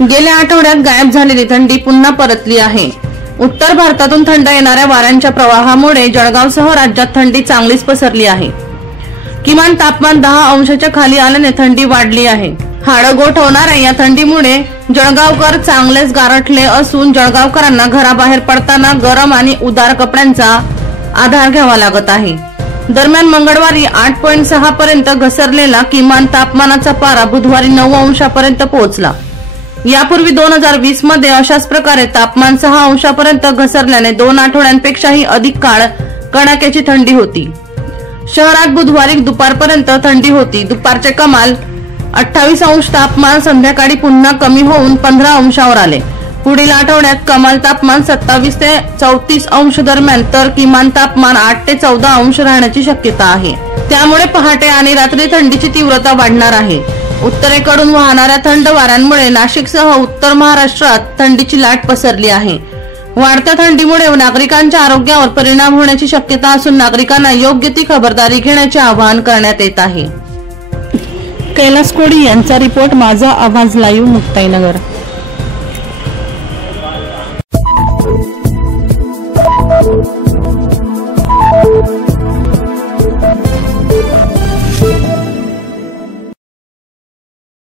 गेल्या आठवड्यात गायब झालेली थंडी पुन्हा परतली आहे। उत्तर भारतातून थंड येणाऱ्या वाऱ्यांच्या प्रवाहामुळे जळगावसह राज्यात थंडी चांगलीच पसरली आहे। किमान तापमान 10 अंशाच्या खाली आल्याने थंडी वाढली आहे। हाडगोठ होणाऱ्या या थंडीमुळे जळगावकर चांगलेच गारठले असून जळगावकरांना घराबाहेर पडताना गरम आणि उदार कपड्यांचा आधार घ्यावा लागत आहे। दरम्यान मंगळवारी 8.6 पर्यंत घसरलेला किमान तापमानाचा पारा बुधवारी 9 अंशापर्यंत पोहोचला। यापूर्वी 2020 मध्ये अशाच प्रकारे तापमान 6 अंशापर्यंत घसरल्याने 2 आठवड्यांपेक्षाही अधिक काळ कडाक्याची थंडी होती। शहरात बुधवारी दुपारपर्यंत थंडी होती। दुपारचे कमाल 28 अंश तापमान संध्याकाळी पुन्हा कमी होऊन 15 अंशावर आले। पुढील आठवड्यात कमाल तापमान 27 ते 34 अंश दरम्यान तर किमान तापमान 8 ते 14 अंश राहण्याची शक्यता आहे। त्यामुळे पहाटे आणि रात्री थंडीची तीव्रता वाढणार आहे। उत्तरेकडून वाहणाऱ्या थंड वाऱ्यांमुळे नाशिकसह उत्तर महाराष्ट्रात थंडीची लाट पसरली आहे। वाढत्या थंडीमुळे नागरिकांच्या आरोग्यावर परिणाम होण्याची शक्यता असून नागरिकांना योग्य ती खबरदारी घेण्याचे आवाहन करण्यात येत आहे। कैलास कोडी यांचा रिपोर्ट, माझा आवाज लाईव्ह, मुक्ताईनगर।